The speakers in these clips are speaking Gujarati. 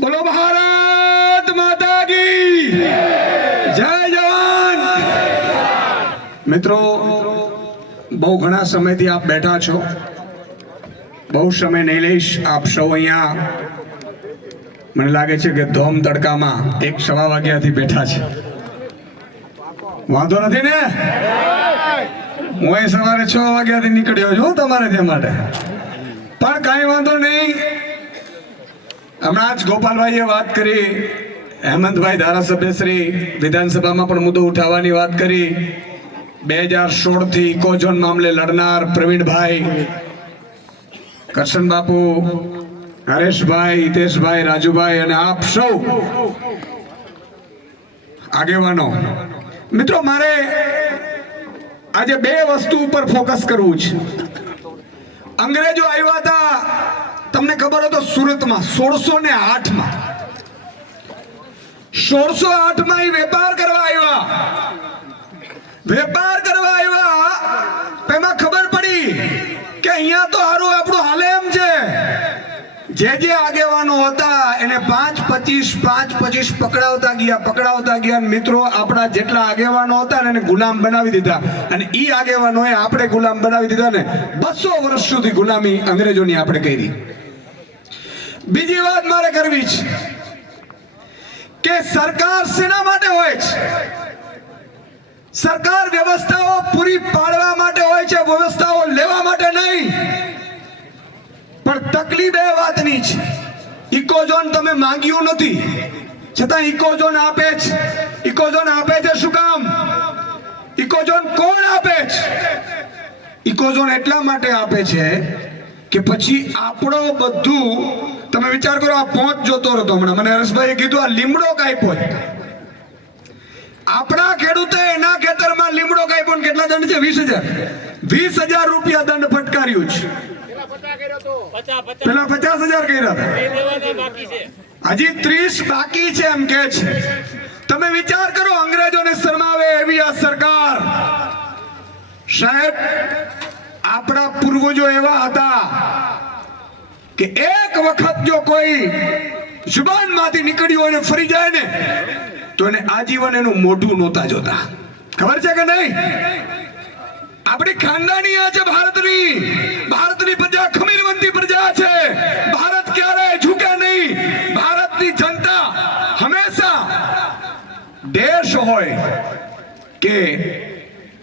બોલો ભારત માતા કી જય જવાન. મિત્રો, બહુ ઘણા સમયથી આપ બેઠા છો. બહુ સમય નહીં લઈશ, આપ સૌ અહીંયા. મને લાગે છે કે ધોમ તડકામાં એક સવા વાગ્યાથી બેઠા છે. વાંધો નથી ને? હું અહીં સવારે છ વાગ્યાથી નીકળ્યો છું તમારે તે માટે. પણ કાંઈ વાંધો નહીં. હમણાં જ ગોપાલભાઈએ વાત કરી, હેમંતભાઈ ધારાસભ્ય શ્રી, વિધાનસભામાં પણ મુદ્દો ઉઠાવવાની વાત કરી. બે હજાર સોળથી ઇકોઝોન મામલે લડનાર પ્રવીણભાઈ કરશન બાપુ હરેશભાઈ, હિતેશભાઈ, રાજુભાઈ અને આપ સૌ આગેવાનો. મિત્રો, મારે આજે બે વસ્તુ ઉપર ફોકસ કરવું છે. અંગ્રેજો આવ્યા હતા. તમને ખબર હતો સુરતમાં, સોળસો ને આઠમાં. સોળસો આઠમાં એ વેપાર કરવા આવ્યા. વેપાર કરવા આવ્યા. તેમાં ખબર પડી કે અહીંયા તો હારું, આપણું હાલે એમ છે. જે જે પચીસ પાંચ પચીસ પકડાવતા ગયા પકડાવતા ગયા. મિત્રો, આપણા જેટલા આગેવાનો હતા ને એને ગુલામ બનાવી દીધા. અને ઈ આગેવાનોએ આપણે ગુલામ બનાવી દીધા ને બસો વર્ષ સુધી ગુલામી અંગ્રેજોની આપણે કરી. બીજી વાત મારે કરવી છે કે સરકાર શેના માટે હોય છે? સરકાર વ્યવસ્થાઓ પૂરી પાડવા માટે હોય છે, વ્યવસ્થાઓ લેવા માટે નહીં. પણ તકલીફ એ વાતની છે. ઇકોઝોન તમે માંગ્યું નથી. છતાં ઇકોઝોન આપે છે ઇકોઝોન આપે છે શું કામ? ઇકોઝોન કોણ આપે છે ઇકોઝોન એટલા માટે આપે છે કે પછી આપણો બધું, તમે વિચાર કરો આ પહોંચ જોતો હતો હમણાં. મને હર્ષભાઈએ કીધું આ લીમડો કાપ્યો આપણા ખેડૂતે એના ખેતરમાં લીમડો કાપ્યો કેટલા દંડ છે? વીસ હજાર. વીસ હજાર રૂપિયા દંડ ફટકાર્યું છે. પેલા પચાસ હજાર કર્યા હતા. હજી ત્રીસ બાકી છે એમ કે છે. તમે વિચાર કરો અંગ્રેજોને શરમાવે એવી આ સરકાર. સાહેબ આપણા પૂર્વજો એવા હતા કે એક વખત જો કોઈ જુબાનમાંથી નીકળ્યું હોય ને ફરી જાય ને તો એને આજીવન એનું મોઢું નહોતા જોતા. ખબર છે કે નહીં? આપણી ખાનદાની આ છે ભારતની ભારતની પ્રજા ખમીરવંતી પ્રજા છે, ભારત ક્યારેય ઝૂકે નહીં. ભારતની જનતા હંમેશા દેશ હોય કે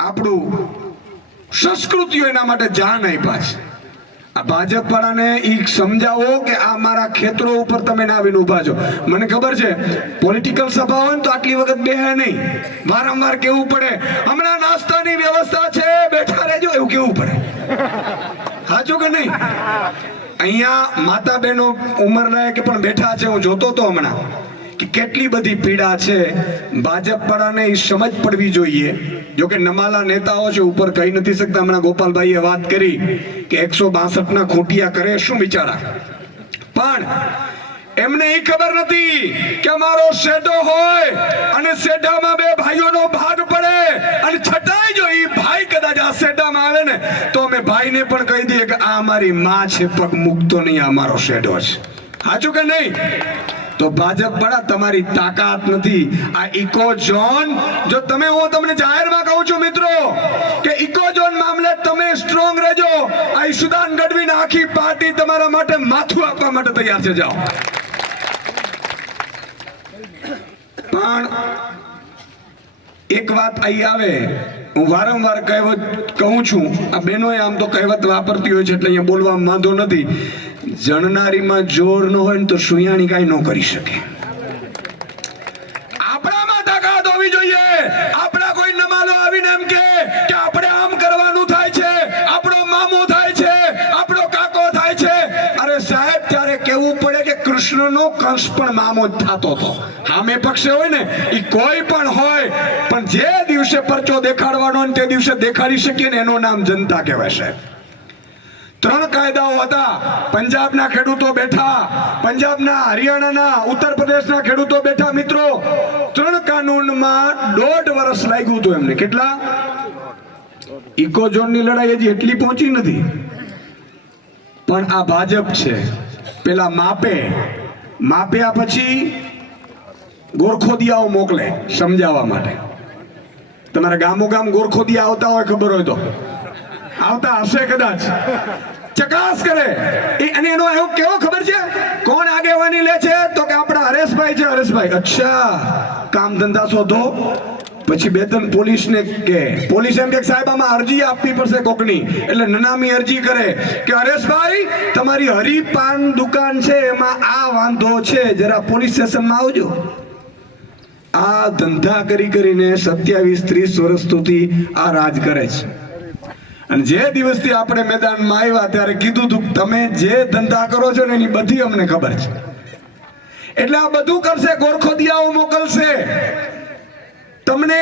આપણું સંસ્કૃતિઓ એના માટે જાણ આપ્યા છે. ભાજપ વાળાને ઈ સમજાવો કે આ મારા ખેતરો ઉપર તમે ના આવીને ઊભા છો. મને ખબર છે પોલિટિકલ સભા હોય ને તો આટલી વખત બેહે નહીં. વારંવાર કેવું પડે, હમણાં નાસ્તાની વ્યવસ્થા છે, બેઠા રહેજો. એવું કેવું પડે? સાચું કે નહીં? અહીંયા માતા બહેનો ઉંમર લાયક પણ બેઠા છે, હું જોતો તો હમણાં. કે કેટલી બધી પીડા છે ભાજપ એ સમજ પડવી જોઈએ. જો કે નમાલા નેતાઓ છે, ઉપર કહી નથી શકતા, હમણાં ગોપાલભાઈએ વાત કરી કે એકસો બાસઠના ના કરે, શું બિચારા? પણ એમને એ ખબર નથી કે અમારો શેઢો હોય અને શેઢામાં બે ભાઈઓનો ભાગ પડે અને છતાંય જો એ ભાઈ કદાચ આ શેઢામાં આવે ને, તો અમે ભાઈને પણ કહી દઈએ કે આ અમારી માં છે, પગ મૂકતો નહીં, આ અમારો શેઢો છે. સાચું કે નહીં? તો ભાજપ બડા તમારી તાકાત નથી. આ ઇકો ઝોન, જો તમે, હું તમને જાહેરમાં કહું છું મિત્રો, કે ઇકો ઝોન મામલે તમે સ્ટ્રોંગ રહેજો. આ ઈશુદાન ગઢવી આખી પાર્ટી તમારા માટે માથું આપવા માટે તૈયાર છે. જાઓ. પણ એક વાત અહીં આવે. હું વારંવાર કહેવત કહું છું. આ બહેનોએ આમ તો કહેવત વાપરતી હોય છે, એટલે અહીંયા બોલવામાં વાંધો નથી. જણનારીમાં જોર ન હોય ને તો સુયાણી કાંઈ ન કરી શકે. આપણામાં તાકાત હોવી જોઈએ. આપણા કોઈ નમાલો આવીને એમ કે કે આપણે આમ કરવાનું થાય છે, આપણો મામો થાય છે, આપણો કાકો થાય છે. અરે સાહેબ, ત્યારે કેવું પડે કે કૃષ્ણનો કંસ પણ મામો જ થતો હતો. સામે પક્ષે હોય ને એ કોઈ પણ હોય, પણ જે દિવસે પરચો દેખાડવાનો તે દિવસે દેખાડી શકીએ ને એનું નામ જનતા કહેવાય સાહેબ. ત્રણ કાયદાઓ હતા. પંજાબના ખેડૂતો બેઠા. પંજાબના હરિયાણાના, ઉત્તર પ્રદેશના ખેડૂતો બેઠા મિત્રો. ત્રણ કાનૂનમાં દોઢ વર્ષ લાગ્યું હતું એમને. કેટલા? ઇકોઝોનની લડાઈ હજી એટલી પહોંચી નથી. પણ આ ભાજપ છે. પેલા માપે. માપ્યા પછી ગોરખોદિયાઓ મોકલે સમજાવવા માટે. તમારા ગામો ગામ ગોરખોદિયા આવતા હોય ખબર હોય તો. આવતા હશે કદાચ. ચકાસ કરે. એ અને એનો એવું કેવો ખબર છે? કોણ આગેવાની લે છે? તો કે આપણા હરેશભાઈ છે, હરેશભાઈ. અચ્છા. કામ ધંધા શોધો. પછી બે ત્રણ પોલીસને કે પોલીસ એમ કે સાહેબ, આમાં અરજી આપવી પડશે કોકની. એટલે નનામી અરજી કરે કે, હરેશભાઈ, તમારી હરિપાન દુકાન છે, એમાં આ વાંધો છે. જરા પોલીસ સ્ટેશનમાં આવજો. આ ધંધા કરી કરીને સત્યાવીસ ત્રીસ વર્ષ સુધી આ રાજ કરે છે. અને જે દિવસથી આપણે મેદાનમાં આવ્યા ત્યારે કીધું હતું, તમે જે ધંધા કરો છો ને એની બધી અમને ખબર છે. એટલે આ બધું કરશે ગોરખોદિયાઓ મોકલશે. તમને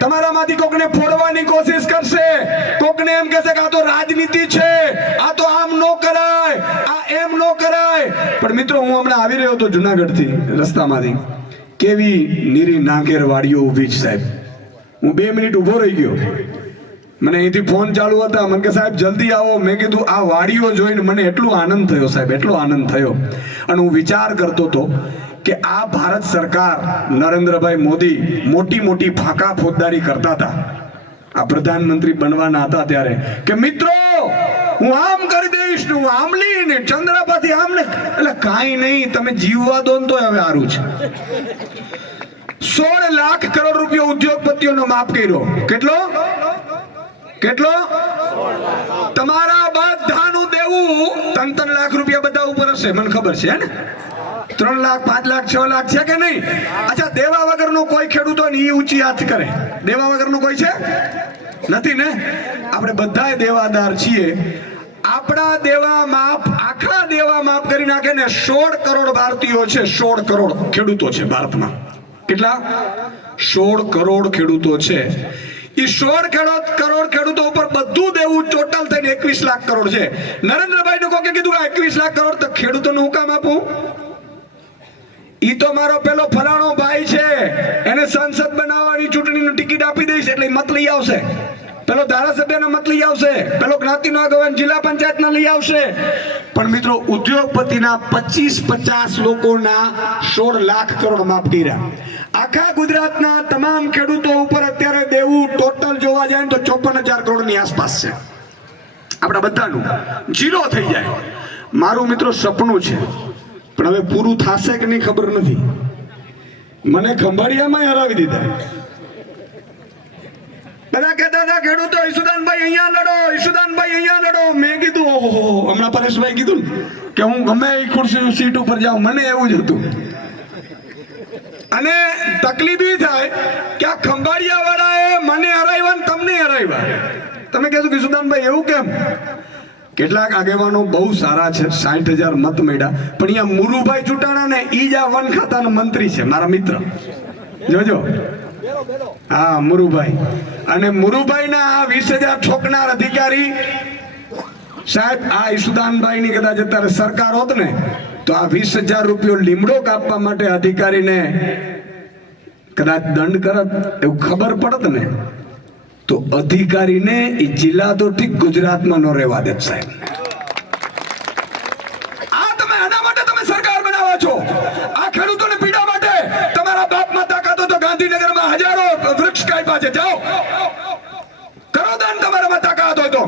તમારામાંથી કોકને ફોડવાની કોશિશ કરશે. કોકને એમ કહેશે કે આ તો રાજનીતિ છે, આ તો આમ નો કરાય, આ એમ નો કરાય. પણ મિત્રો, હું હમણાં આવી રહ્યો હતો જુનાગઢથી, રસ્તામાંથી. કેવી નીરી નાગેર વાડીઓ ઊભી છે સાહેબ. હું બે મિનિટ ઊભો રહી ગયો. મને અહીંથી ફોન ચાલુ હતા. મને કે, સાહેબ, જલ્દી આવો. મેં કીધું, આ વાડીઓ જોઈને મને એટલો આનંદ થયો, સાહેબ, એટલો આનંદ થયો. અને હું વિચાર કરતો હતો કે આ ભારત સરકાર નરેન્દ્રભાઈ મોદી મોટી મોટી ફાંકા ફોજદારી કરતા હતા. આ પ્રધાનમંત્રી બનવાના હતા ત્યારે. કે, મિત્રો, હું આમ કરી દઈશ હું આમ લઈને ચંદ્રપાથી આમ ને એટલે કાંઈ નહીં, તમે જીવવા દો ને તો હવે સારું છે. સોળ લાખ કરોડ રૂપિયા ઉદ્યોગપતિઓનો માફ કર્યો. કેટલો? કેટલો? તમારા બધાનું દેવું ત્રણ ત્રણ લાખ રૂપિયા બધા ઉપર હશે, મને ખબર છે ને? ત્રણ લાખ, પાંચ લાખ, છ લાખ છે કે નહીં? અચ્છા, દેવા વગરનો કોઈ ખેડૂત હોય ને એ ઊંચી હાથ કરે. દેવા વગરનો કોઈ છે? નથી ને? આપણે બધાય દેવાદાર છીએ. આપણા દેવા માફ આખા દેવા માફ કરી નાખે ને સોળ કરોડ ભારતીયો છે, સોળ કરોડ ખેડૂતો છે ભારતમાં. કેટલા? સોળ કરોડ ખેડૂતો છે. એ સોળ ખેડૂત કરોડ ખેડૂતો ઉપર બધું દેવું ટોટલ થઈને એકવીસ લાખ કરોડ છે. નરેન્દ્રભાઈ નું કોકે કીધું એકવીસ લાખ કરોડ તો ખેડૂતોનું હું કામ આપું? ઈ તો મારો પેલો ફલાણો ભાઈ છે. એને સંસદ બનાવવાની ચૂંટણીનું ટિકિટ આપી દઈશ એટલે મત લઈ આવશે. પેલો ધારાસભ્યના મત લઈ આવશે. પેલો જ્ઞાતિનો આગેવાન જિલ્લા પંચાયતના લઈ આવશે. પણ મિત્રો, ઉદ્યોગપતિના પચીસ પચાસ લોકોના સોળ લાખ કરોડ માફ કર્યા. આખા ગુજરાતના તમામ ખેડૂતો ઉપર અત્યારે દેવું ટોટલ જોવા જાય તો ચોપન હજાર કરોડની આસપાસ છે. આપણા બધાનું. જીરો થઈ જાય. મારું મિત્રો સપનું છે. પણ હવે પૂરું થશે કે નહીં ખબર નથી. મને ખંભાળિયામાં હરાવી દીધા. બધા કહેતા હતા, ખેડૂતો ઈશુદાનભાઈ અહીંયા લડો ઈશુદાનભાઈ અહીંયા લડો. મેં કીધું, ઓહો હમણાં પરેશભાઈ કીધું કે હું ગમે એ ખુરશી સીટ ઉપર જાઉં. મને એવું જ હતું. અને તકલીફ એ થાય કે આ ખંભાળિયા વાળાએ મને હરાવ્યા ને તમને હરાવ્યા. તમે કહેશો કે સુદાનભાઈ, એવું કેમ? કેટલાક આગેવાનો બહુ સારા છે, સાઠ હજાર મત મળ્યા. પણ અહીંયા મુરુભાઈ ચૂંટાણા ને ઈ જ આ વન ખાતાના મંત્રી છે, મારા મિત્ર. જોજો. હા, મુરુભાઈ. અને મુરુભાઈ ના આ વીસ હજાર ઠોકનાર અધિકારી સાહેબ, આ ઈસુદાનભાઈ ની કદાચ અત્યારે સરકાર હોત ને તો આ વીસ હજાર રૂપિયો લીમડો કાપવા માટે અધિકારીને કદાચ દંડ કરત, એવું ખબર પડત ને? તો અધિકારીને એ જિલ્લા તો ઠીક ગુજરાતમાં નો રહેવા દે સાહેબ. આ તમે આના માટે તમે સરકાર બનાવો છો. આ ખેડૂતોને પીડા માટે તમારા તાકાત હોય તો ગાંધીનગરમાં હજારો વૃક્ષ કાપ્યા છે. જાઓ. કરો દાન તમારામાં તાકાત હોય તો.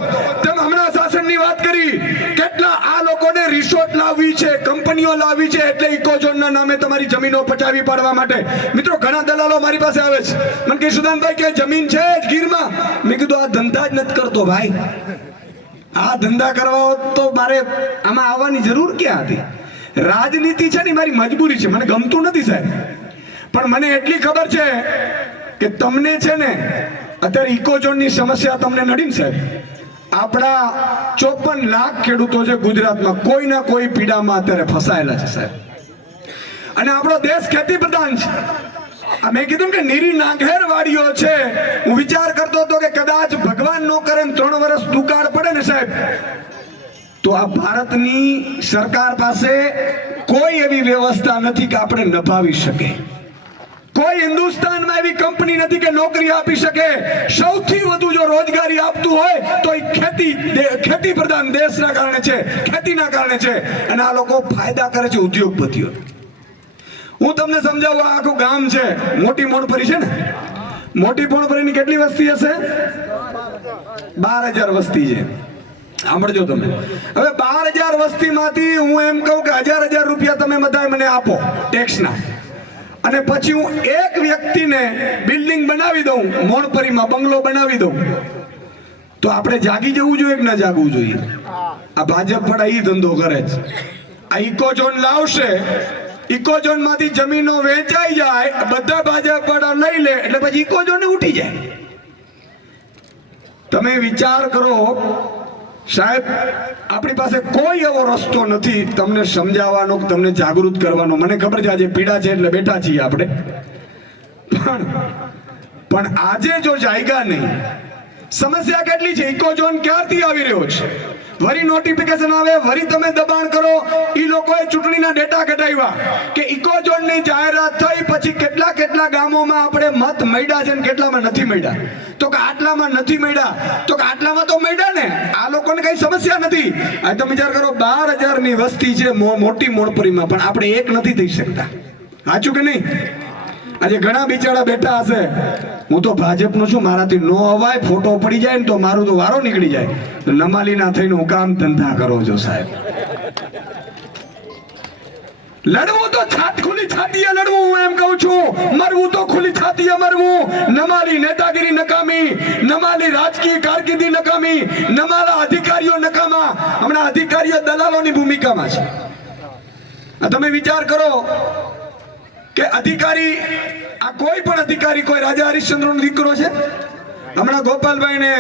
કંપનીઓ લાવી છે એટલે ઇકોઝોનના નામે તમારી જમીનો પચાવી પાડવા માટે. મિત્રો, ઘણા દલાલો મારી પાસે આવે છે. મને કે સુદાનભાઈ, કે જમીન છે ગીરમાં? મેં કીધું, આ ધંધા જ નથી કરતો ભાઈ. આ ધંધા કરવા તો મારે આમાં આવવાની જરૂર ક્યાં હતી? રાજનીતિ છે ને મારી મજબૂરી છે. મને ગમતું નથી સાહેબ. પણ મને એટલી ખબર છે કે તમને છે ને, અત્યારે ઇકોઝોનની સમસ્યા તમને નડી ને સાહેબ. આપણા ચોપન લાખ ખેડૂતો છે ગુજરાતમાં. કોઈ ના કોઈ પીડામાં અત્યારે ફસાયેલા છે, સાહેબ. અને આપણો દેશ ખેતી પ્રધાન છે. આ મેં કીધું કે નીરી નાઘેર વાડીઓ છે. હું વિચાર કરતો હતો કે કદાચ ભગવાન નો કરે ત્રણ વર્ષ દુકાળ પડે ને, સાહેબ, તો આ ભારતની સરકાર પાસે કોઈ એવી વ્યવસ્થા નથી કે આપણે નભાવી શકે કોઈ હિન્દુસ્તાનમાં એવી કંપની નથી કે નોકરી આપી શકે. સૌથી વધુ જો રોજગારી આપતું હોય, તો એ ખેતી ખેતી પ્રધાન દેશના કારણે છે, ખેતીના કારણે છે. અને આ લોકો ફાયદા કરે છે ઉદ્યોગપતિઓ. હું તમને સમજાવું, આ આખું ગામ છે. મોટી મોણપરી છે ને? મોટી મોણપરીની કેટલી વસ્તી હશે? બાર હજાર વસ્તી છે. સાંભળજો તમે. હવે બાર હજાર વસ્તીમાંથી હું એમ કહું કે હજાર હજાર રૂપિયા તમે બધા મને આપો ટેક્સના અને પછી હું એક વ્યક્તિને બિલ્ડિંગ બનાવી દઉં, મોણપરીમાં બંગલો બનાવી દઉં. તો આપણે જાગી જવું જોઈએ કે ન જાગવું જોઈએ? આ ભાજપ પણ એ ધંધો કરે છે. આ ઇકોઝોન લાવશે ઇકોઝોનમાંથી જમીનો વેચાઈ જાય બધા ભાજપ લઈ લે, એટલે પછી ઇકોઝોન ઉઠી જાય. તમે વિચાર કરો સાહેબ, આપણી પાસે કોઈ એવો રસ્તો નથી તમને સમજાવવાનો તમને જાગૃત કરવાનો. મને ખબર છે આજે પીડા છે એટલે બેઠા છીએ આપણે. પણ પણ આજે જો જાયગા નહીં, સમસ્યા કેટલી છે? ઇકોઝોન ક્યારથી આવી રહ્યો છે? વરી નોટિફિકેશન આવે, વરી તમે દબાણ કરો. એ લોકોએ ચૂંટણીના ડેટા કઢાવ્યા કે ઇકોઝોનની જાહેરાત થઈ, પછી કેટલા કેટલા ગામોમાં આપણે મત મળ્યા છે ને કેટલામાં નથી મળ્યા. તો કે આટલામાં નથી મળ્યા, તો કે આટલામાં તો મળ્યા ને. આ લોકોને કઈ સમસ્યા નથી. તમે વિચાર કરો, બાર હજારની વસ્તી છે મોટી મોણપુરીમાં, પણ આપણે એક નથી થઈ શકતા. સાચું કે નહીં? આજે ઘણા બિચારા બેઠા હશે. હું તો ભાજપનો છું, મારાથી નો અવાય, ફોટો પડી જાય ને તો મારું તો વારો નીકળી જાય. તો નમાલીના થઈને હું કામ ધંધા કરો છો, સાહેબ. લડવું તો છાત ખુલી છાતીએ લડવું, હું એમ કહું છું. મરવું તો ખુલ્લી છાતીએ મરવું. નમાલી નેતાગીરી નકામી, નમાલી રાજકીય કારકિર્દી નકામી, નમાલા અધિકારીઓ નકામા. હમણાં અધિકારીઓ દલાલોની ભૂમિકામાં છે. તમે વિચાર કરો કે અધિકારી, આ કોઈ પણ અધિકારી, કોઈ રાજા હરિશ્ચંદ્રનો દીકરો છે? હમણાં ગોપાલભાઈને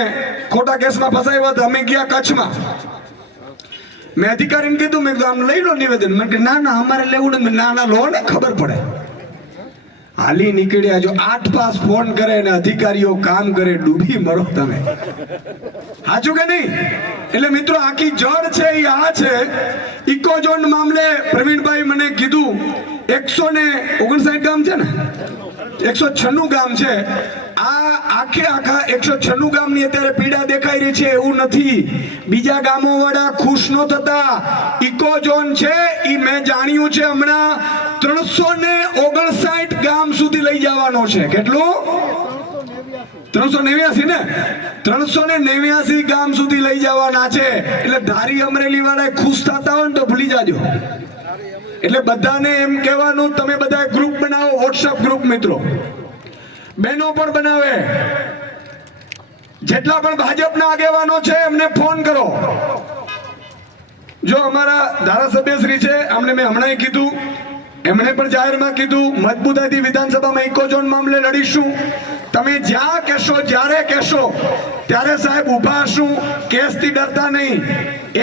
ખોટા કેસમાં ફસાયો હતો, અમે ગયા કચ્છમાં. મેં અધિકારીને કીધું, મેં કીધું, આમ લઈ લો નિવેદન. મેં કે ના ના, અમારે લેવું ને ના ના, લો ને, ખબર પડે. હાલી નીકળ્યા જો આઠ પાસ ફોન કરે અને અધિકારીઓ કામ કરે, ડૂબી મરો તમે. સાચું કે નહીં? એટલે મિત્રો, આખી જડ છે એ આ છે. ઇકોઝોન મામલે પ્રવીણભાઈ મને કીધું, એકસો ને ઓગણસાઠ ગામ છે ને? એકસો છન્નું ગામ છે. આ આખે આખા એકસો છન્નું ગામની અત્યારે પીડા દેખાઈ રહી છે, એવું નથી. બીજા ગામો વાળા ખુશ ન થતા. ઇકોઝોન છે એ મેં જાણ્યું છે હમણાં. ત્રણસો ને ઓગણસાઠ ગામ સુધી લઈ જવાનો છે. કેટલું? ત્રણસો નેવ્યાસી ને? ત્રણસો ને નેવ્યાસી ગામ સુધી લઈ જવાના છે. એટલે ધારી અમરેલી વાળા ખુશ થતા હોય ને તો ભૂલી જાજો. એટલે બધાને એમ કહેવાનું, તમે બધા ગ્રુપ બનાવો વોટ્સઅપ ગ્રુપ મિત્રો. બહેનો પણ બનાવે. જેટલા પણ ભાજપના આગેવાનો છે, એમને ફોન કરો. જો અમારા ધારાસભ્યશ્રી છે, અમને મેં હમણાં કીધું એમણે પણ જાહેરમાં કીધું, મજબૂતાઈથી વિધાનસભામાં ઇકોઝોન મામલે લડીશું. તમે જ્યાં કહેશો, જ્યારે કહેશો, ત્યારે સાહેબ ઊભા હશું. કેસથી ડરતા નહીં.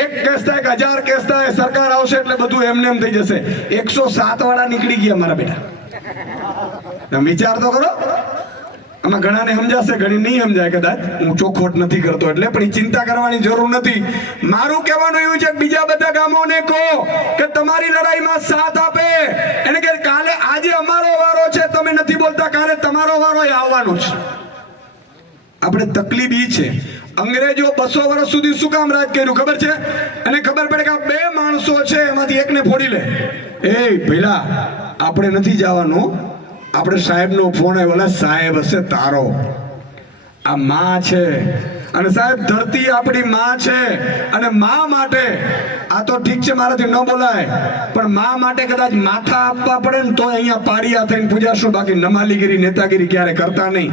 એક કેસ થાય એક હજાર કેસ થાય, સરકાર આવશે એટલે બધું એમને એમ થઈ જશે. એકસો સાત વાળા નીકળી ગયા મારા બેટા. વિચાર તો કરો. આમાં ઘણાને સમજાશે, ઘણી નહીં સમજાય કદાચ. હું ચોખવટ નથી કરતો એટલે, પણ એ ચિંતા કરવાની જરૂર નથી. મારું કહેવાનું એવું છે બીજા બધા ગામોને કહો કે તમારી લડાઈમાં સાથ આપે. એને કે કાલે આજે અમારો વારો છે, તમે નથી બોલતા, કાલે તમારો વારો એ આવવાનો છે. આપણે તકલીફ ઈ છે. અંગ્રેજો બસો વર્ષ સુધી શું કામ રાજ કર્યું, ખબર છે? અને ખબર પડે કે આ બે માણસો છે, એમાંથી એકને ફોડી લે. એ પેલા, આપણે નથી જવાનું. આપણે સાહેબનો ફોન આવ્યો "અલા, સાહેબ હશે તારો. આ માં છે. અને સાહેબ ધરતી આપણી માં છે. અને માં માટે. આ તો ઠીક છે મારાથી ન બોલાય. પણ માં માટે કદાચ માથા આપવા પડે ને તો અહીંયા પાડિયા થઈને પૂજાશું બાકી નમાલીગીરી નેતાગીરી ક્યારે કરતા નહીં.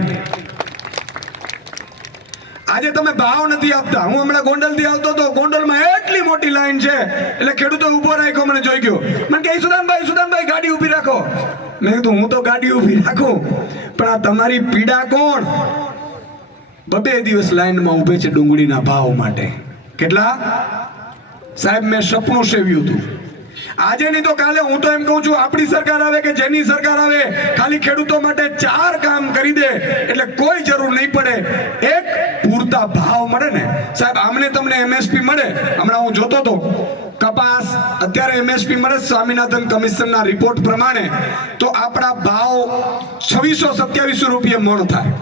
આજે તમે ભાવ નથી આપતા. હું હમણાં ગોંડલથી આવતો હતો. ગોંડલમાં એટલી મોટી લાઈન છે. એટલે ખેડૂતો ઊભો રાખ્યો મને જોઈ ગયો. મને કે સુદાનભાઈ સુદાનભાઈ, ગાડી ઊભી રાખો. મેં કીધું, હું તો ગાડી ઊભી રાખું. પણ આ તમારી પીડા કોણ? બબે દિવસ લાઈનમાં ઊભે છે ડુંગળીના ભાવ માટે. કેટલા? સાહેબ, મેં સપનું સેવ્યું હતું. આજે નહીં તો કાલે હું તો એમ કહું છું, આપણી સરકાર આવે કે જેની સરકાર આવે, ખાલી ખેડૂતો માટે ચાર કામ કરી દે, એટલે કોઈ જરૂર નહીં પડે. એક પૂરતા ભાવ મળે ને, સાહેબ, આમને તમને એમએસપી મળે. હમણાં હું જોતો તો કપાસ, અત્યારે એમએસપી મળે સ્વામિનાથન કમિશનના રિપોર્ટ પ્રમાણે. તો આપણા ભાવ છવ્વીસો સત્યાવીસો રૂપિયા મણ થાય.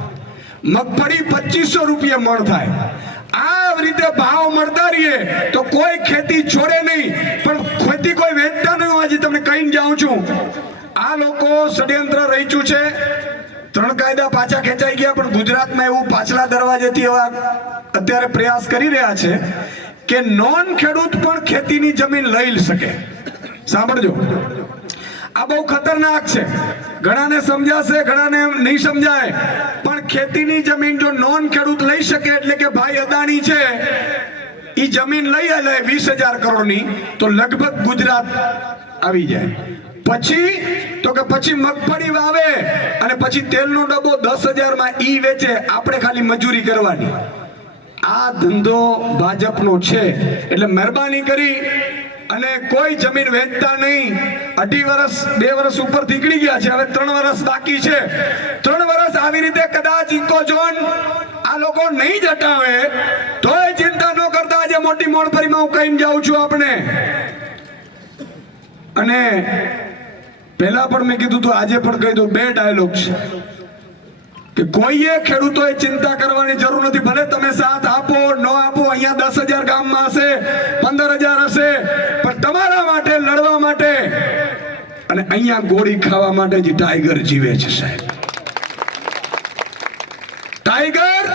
મગફળી પચીસો રૂપિયા મણ થાય. આ રીતે ભાવ મળતા રહીએ તો કોઈ ખેતી છોડે નહીં પણ કોઈ વેચતા નહીં આજે તમને કહીને જાઉં છું. આ લોકો ષડયંત્ર રચ્યું છે. ત્રણ કાયદા પાછા ખેંચાઈ ગયા, પણ ગુજરાતમાં એવું પાછલા દરવાજેથી એવા અત્યારે પ્રયાસ કરી રહ્યા છે કે નોન ખેડૂત પણ ખેતીની જમીન લઈ શકે. સાંભળજો. આ બહુ ખતરનાક છે. ઘણાને સમજાશે, ઘણાને નહીં સમજાય. પણ ખેતીની જમીન જો નોન ખેડૂત લઈ શકે એટલે કે ભાઈ અદાણી છે ઈ જમીન લઈ લે વીસ હજાર કરોડની, તો લગભગ ગુજરાત આવી જાય. પછી, તો કે પછી મગફળી વાવે અને પછી તેલનો ડબ્બો દસ હજારમાં ઈ વેચે, આપણે ખાલી મજૂરી કરવાની. આ ધંધો ભાજપનો છે. એટલે મહેરબાની કરી અને કોઈ જમીન વેચતા નહીં. અઢી વર્ષ બે વર્ષ ઉપર નીકળી ગયા છે, હવે ત્રણ વર્ષ બાકી છે. ત્રણ વર્ષ આવી રીતે કદાચ ઇકો ઝોન આ લોકો નહીં જટાવે તો એ ચિંતા ન કરતા. મોટી મોણપરીમાં હું કહીને જાઉં છું આપણે અને પહેલા પણ મેં કીધું તો આજે પણ કહી દઉં બે ડાયલોગ છે. કે કોઈએ ખેડૂતોએ ચિંતા કરવાની જરૂર નથી ભલે તમે સાથ આપો ન આપો અહીંયા દસ હજાર ગામમાં હશે પંદર હજાર હશે પણ તમારા માટે લડવા માટે અને અહીંયા ગોળી ખાવા માટે જે ટાઈગર જીવે છે સાહેબ. ટાઈગર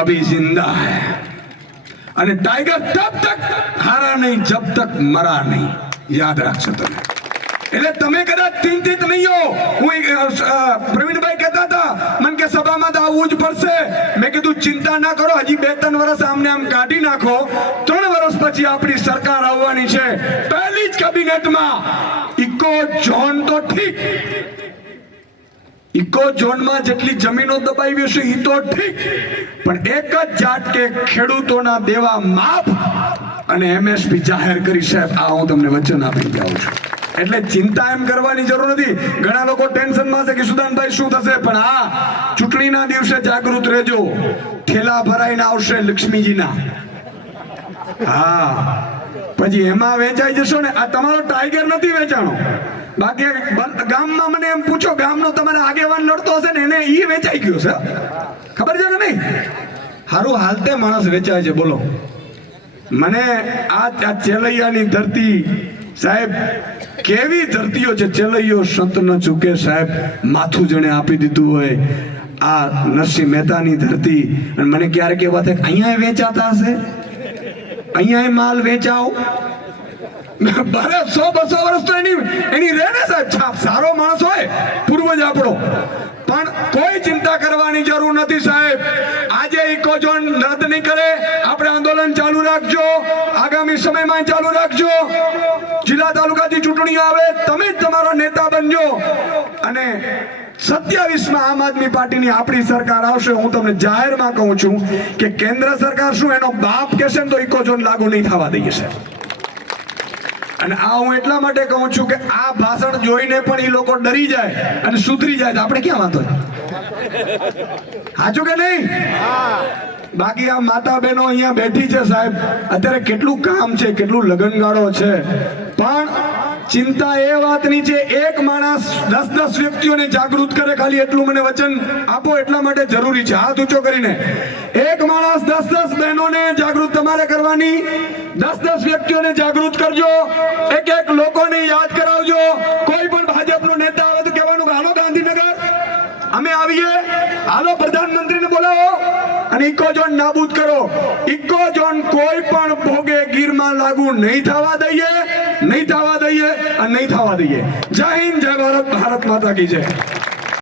અભી જિંદા હૈ. અને ટાઈગર તબ તક હારા નહીં, જબ તક મરા નહીં. યાદ રાખશો તમે. એટલે તમે કદાચ ચિંતિત નહીં હો. હું પ્રવીણભાઈ કહેતા હતા, મન કે સભામાં તો આવવું જ પડશે. મેં કીધું, ચિંતા ના કરો, હજી બે ત્રણ વર્ષ આમને આમ કાઢી નાખો. ત્રણ વર્ષ પછી આપણી સરકાર આવવાની છે. પહેલી જ કેબિનેટમાં ઇકો ઝોન તો ઠીક. ઇકો ઝોનમાં જેટલી જમીનો દબાવી હશે એ તો ઠીક. પણ એક જ જાત કે ખેડૂતોના દેવા માફ અને એમએસપી જાહેર કરી, સાહેબ, આ હું તમને વચન આપી જાઉં છું. એટલે ચિંતા એમ કરવાની જરૂર નથી. ઘણા લોકો ટેન્શનમાં છે કે સુદાનભાઈ, શું થશે? પણ હા, ચૂંટણીના દિવસે જાગૃત રહેજો. થેલા ભરાઈને આવશે લક્ષ્મીજીના. હા. પછી એમાં વેચાઈ જશો ને? આ તમારો ટાઈગર નથી વેચાણો. બાકી ગામમાં મને એમ પૂછો, ગામનો તમારા આગેવાન લડતો હશે ને એને ઈ વેચાઈ ગયો છે? ખબર છે કે નહીં? હારું, હાલતે માણસ વેચાય છે, બોલો. મને આ ચેલૈયાની ધરતી, સાહેબ, કેવી ધરતીઓ છે? ચેલૈયો સંત ન ચૂકે સાહેબ, માથું જણે આપી દીધું હોય, આ નરસિંહ મહેતાની ધરતી. અને મને ક્યારેક એ વાત અહીંયા વેચાતા હશે? અહીંયા માલ વેચાવ? ભલે સો બસો વર્ષ તો એની એની રહે ને સાહેબ છાપ. સારો માણસ હોય, પૂર્વજ આપણો. પણ કોઈ ચિંતા કરવાની જરૂર નથી સાહેબ. આજે ઇકો ઝોન રદ નહીં કરે, આપણે આંદોલન ચાલુ રાખજો. આગામી સમયમાં ચાલુ રાખજો. જિલ્લા તાલુકાથી ચૂંટણી આવે, તમે જ તમારા નેતા બનજો. અને સત્યાવીસમાં આમ આદમી પાર્ટીની આપણી સરકાર આવશે. હું તમને જાહેરમાં કહું છું કે કેન્દ્ર સરકાર શું, એનો બાપ કહેશે ને તો ઇકોઝોન લાગુ નહીં થવા દઈએ છે અને આ હું એટલા માટે કહું છું કે આ ભાષણ જોઈને પણ એ લોકો ડરી જાય અને સુધરી જાય. આપણે ક્યાં વાંધો? સાચું કે નહીં? બાકી આ માતા બહેનો અહીંયા બેઠી છે સાહેબ. અત્યારે કેટલું કામ છે, કેટલું લગનગાળો છે. પણ ચિંતા એ વાતની છે, એક માણસ દસ દસ વ્યક્તિઓને જાગૃત કરે, ખાલી એટલું મને વચન આપો, એટલા માટે જરૂરી છે. હાથ ઊંચો કરીને. એક માણસ દસ દસ બહેનોને જાગૃત તમારે કરવાની, દસ દસ વ્યક્તિઓને જાગૃત કરજો, એક એક લોકોને યાદ કરાવજો. કોઈ પણ ભાજપનો નેતા આવે તો કહેવાનું હાલો ગાંધીનગર, અમે આવીએ. હાલો પ્રધાનમંત્રીને બોલાવો. અને ઇકો ઝોન નાબૂદ કરો. ઇકો ઝોન કોઈ પણ ભોગે ગીરમાં લાગુ નહીં થવા દઈએ, નહીં થવા દઈએ અને નહીં થવા દઈએ. જય હિન્દ, જય ભારત ભારત માતા કી જય.